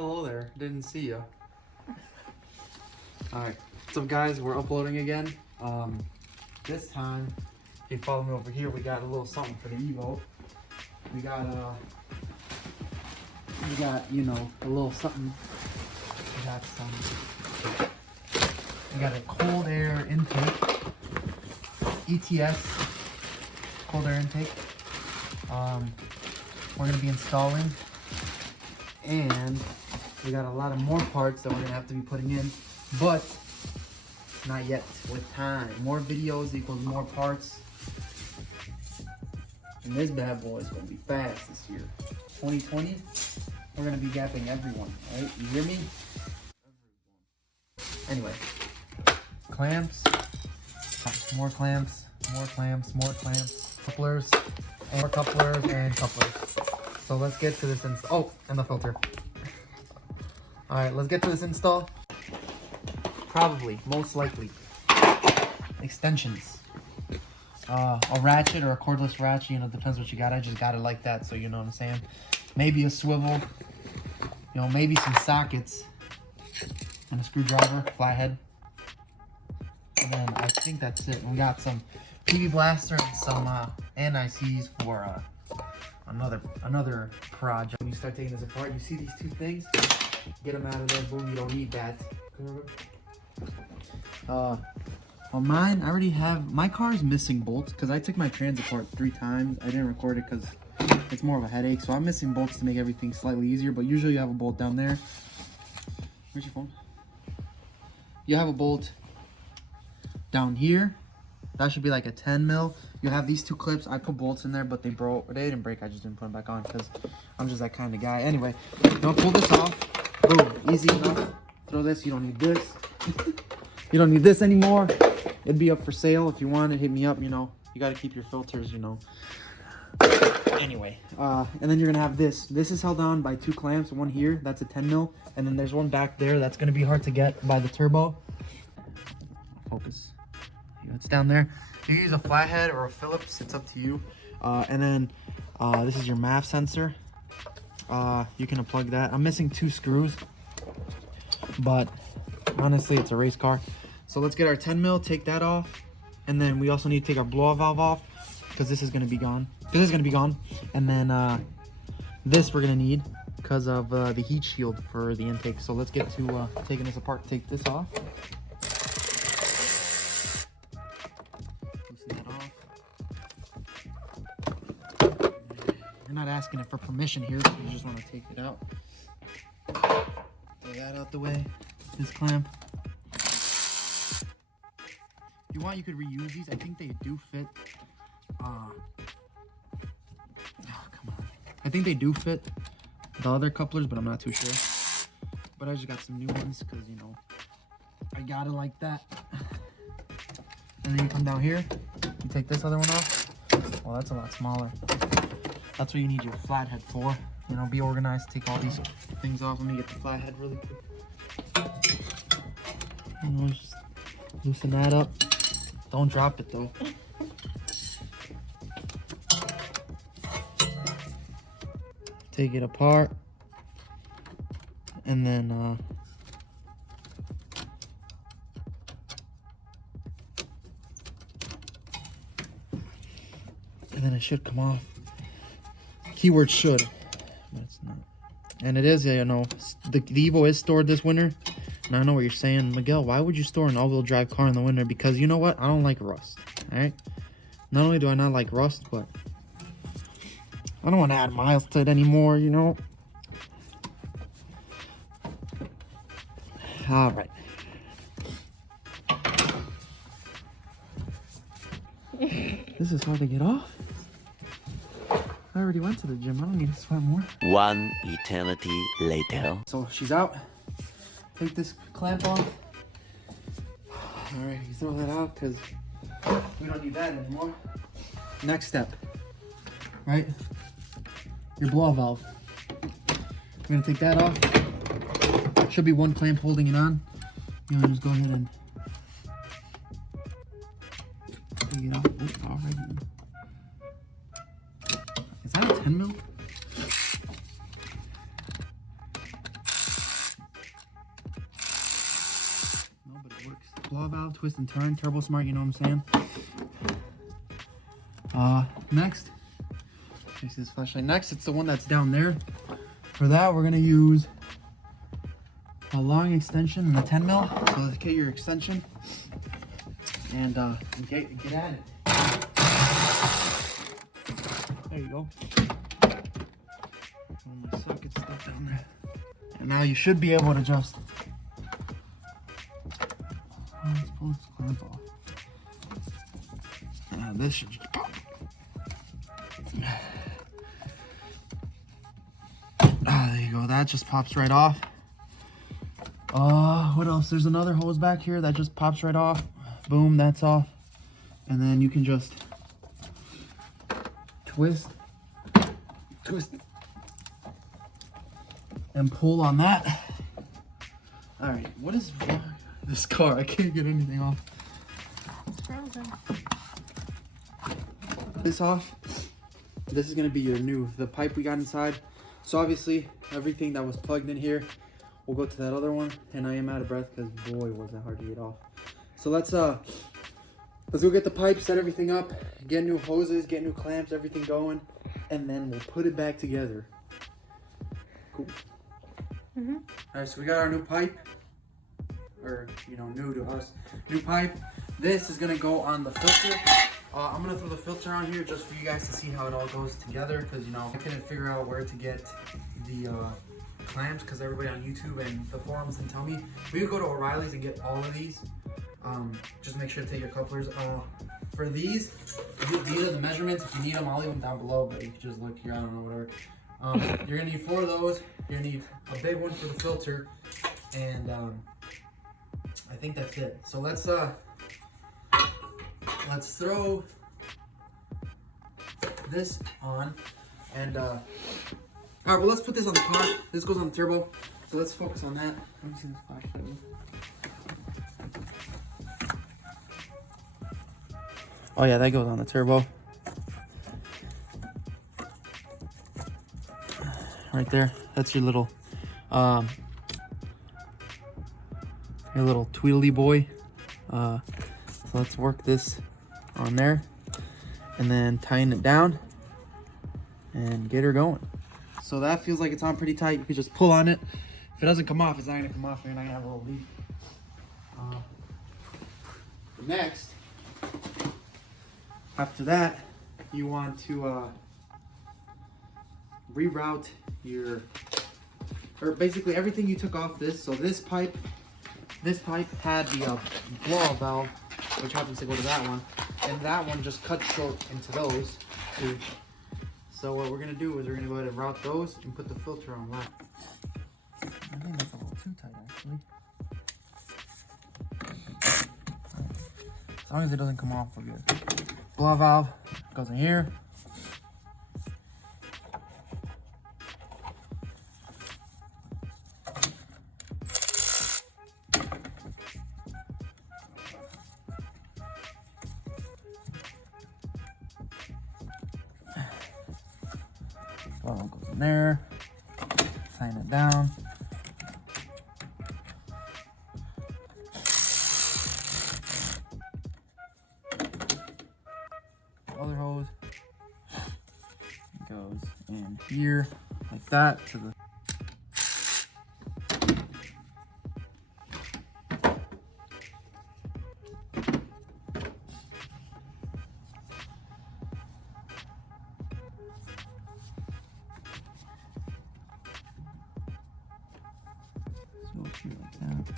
Hello there. Didn't see you. Alright. What's up, guys? We're uploading again. This time, if you follow me over here, we got a little something for the Evo. We got, you know, a little something. We got a cold air intake. ETS. Cold air intake. We're going to be installing. And we got a lot of more parts that we're going to have to be putting in. But not yet. With time. More videos equals more parts. And this bad boy is going to be fast this year. 2020, we're going to be gapping everyone. Right? You hear me? Anyway. Clamps. More clamps. More clamps. More clamps. Couplers. And more couplers and couplers. So let's get to this install. Oh, and the filter. Alright, let's get to this install. Probably, most likely. Extensions. A ratchet or a cordless ratchet, you know, depends what you got. I just got it like that, so you know what I'm saying. Maybe a swivel. You know, maybe some sockets. And a screwdriver, flathead. And then I think that's it. We got some PV blaster and some anti-seize for another project. When you start taking this apart, you see these two things, get them out of there. Boom, you don't need that. On mine, I already have, my car is missing bolts because I took my trans apart 3 times. I didn't record it because it's more of a headache, so I'm missing bolts to make everything slightly easier. But usually you have a bolt down there. Where's your phone? You have a bolt down here. That should be like a 10 mil. You have these 2 clips. I put bolts in there, but they broke. They didn't break. I just didn't put them back on because I'm just that kind of guy. Anyway, now pull this off. Boom, easy enough. Throw this. You don't need this. You don't need this anymore. It'd be up for sale if you want it. Hit me up. You know, you got to keep your filters. You know. Anyway, and then you're gonna have this. This is held on by 2 clamps. One here. That's a 10 mil, and then there's one back there. That's gonna be hard to get by the turbo. Focus. It's down there. You use a flathead or a Phillips, it's up to you. And then this is your MAF sensor. You can unplug that. I'm missing 2 screws, but honestly it's a race car. So let's get our 10 mil, take that off, and then we also need to take our blow valve off because this is going to be gone. And then this we're going to need because of the heat shield for the intake. So let's get to taking this apart. Take this off. You're not asking it for permission here, so you just want to take it out. Get that out the way. This clamp. If you want, you could reuse these. I think they do fit. Oh, come on. I think they do fit the other couplers, but I'm not too sure. But I just got some new ones because, you know, I got it like that. And then you come down here. You take this other one off. Well, that's a lot smaller. That's what you need your flathead for. You know, be organized, take all these things off. Let me get the flathead really quick. You know, just loosen that up. Don't drop it though. Take it apart. And then it should come off. Keyword should, but it's not. And it is, you know, the Evo is stored this winter. And I know what you're saying, Miguel, why would you store an all-wheel drive car in the winter? Because you know what? I don't like rust, all right? Not only do I not like rust, but I don't want to add miles to it anymore, you know? All right. This is hard to get off. I already went to the gym. I don't need to sweat more. One eternity later. So she's out. Take this clamp off. All right, you throw that out because we don't need that anymore. Next step, right? Your blow valve. We're gonna take that off. Should be 1 clamp holding it on. You know, just go ahead and take it off. Oh, all right. Is that a 10 mil? blow valve, twist and turn, turbo smart, you know what I'm saying? Next, you see this flashlight. Next, it's the one that's down there. For that, we're gonna use a long extension and a 10 mil. So let's get your extension and get at it. There you go. All my socket stuff down there. And now you should be able to just let's pull this clamp off. And this should just pop. There you go. That just pops right off. What else? There's another hose back here that just pops right off. Boom, that's off. And then you can just twist, and pull on that. All right, what is wrong with this car? I can't get anything off. It's frozen. This off. This is gonna be the pipe we got inside. So obviously everything that was plugged in here will go to that other one, and I am out of breath because boy was that hard to get off. So let's go get the pipe, set everything up, get new hoses, get new clamps, everything going, and then we'll put it back together. Cool. All right, so we got our new pipe, or new to us, new pipe. This is gonna go on the filter. I'm gonna throw the filter on here just for you guys to see how it all goes together, because I couldn't figure out where to get the clamps, because everybody on YouTube and the forums didn't tell me. We could go to O'Reilly's and get all of these. Just make sure to take your couplers. For these are the measurements. If you need them, I'll leave them down below, but you can just look here, I don't know, whatever. You're gonna need 4 of those. You're gonna need a big one for the filter, and I think that's it. So let's throw this on, and all right, well, let's put this on the car. This goes on the turbo, so let's focus on that. Let me see this flashlight. Oh yeah, that goes on the turbo. Right there, that's your little Tweedly boy. So let's work this on there, and then tighten it down and get her going. So that feels like it's on pretty tight. You can just pull on it. If it doesn't come off, it's not gonna come off. You're not gonna have a little leak. Next, after that, you want to reroute basically everything you took off this. So this pipe had the blow-off valve, which happens to go to that one, and that one just cut short into those two. So what we're gonna do is we're gonna go ahead and route those and put the filter on that. I think that's a little too tight, actually. As long as it doesn't come off, we're good. Blow valve goes in here. Valve goes in there. Tighten it down. Other hose goes in here like that to the like that.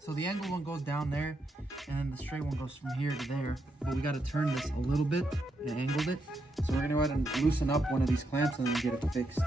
So the angled one goes down there, and then the straight one goes from here to there. But we got to turn this a little bit and angled it. So we're going to go ahead and loosen up one of these clamps and then get it fixed.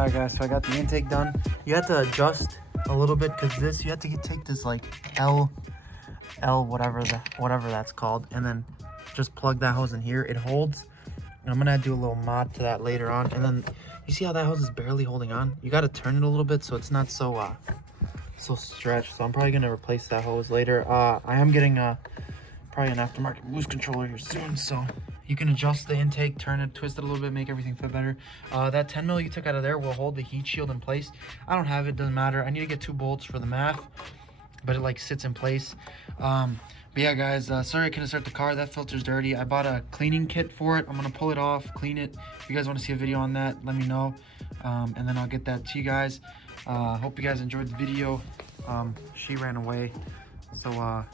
Alright guys, so I got the intake done. You have to adjust a little bit because this, you have to take this like L whatever that's called, and then just plug that hose in here. It holds. And I'm gonna do a little mod to that later on. And then you see how that hose is barely holding on? You gotta turn it a little bit so it's not so so stretched. So I'm probably gonna replace that hose later. I am getting probably an aftermarket boost controller here soon, so you can adjust the intake, turn it, twist it a little bit, make everything fit better. That 10 mil you took out of there will hold the heat shield in place. I don't have it, doesn't matter. I need to get 2 bolts for the math, but it like sits in place. But yeah guys, sorry I couldn't start the car. That filter's dirty. I bought a cleaning kit for it. I'm gonna pull it off, clean it. If you guys want to see a video on that, let me know, and then I'll get that to you guys. Hope you guys enjoyed the video. She ran away, so I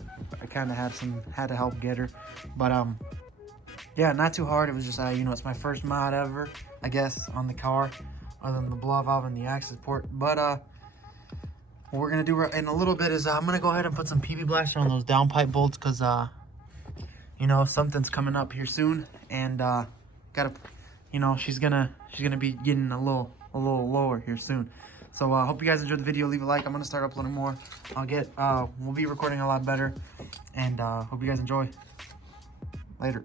kind of had to help get her, but yeah, not too hard. It was just you know, it's my first mod ever, I guess, on the car, other than the blow valve and the access port. But what we're gonna do in a little bit is I'm gonna go ahead and put some PB Blaster on those downpipe bolts, because you know, something's coming up here soon, and gotta, you know, she's gonna be getting a little lower here soon. So hope you guys enjoyed the video. Leave a like. I'm gonna start uploading more. We'll be recording a lot better, and hope you guys enjoy. Later.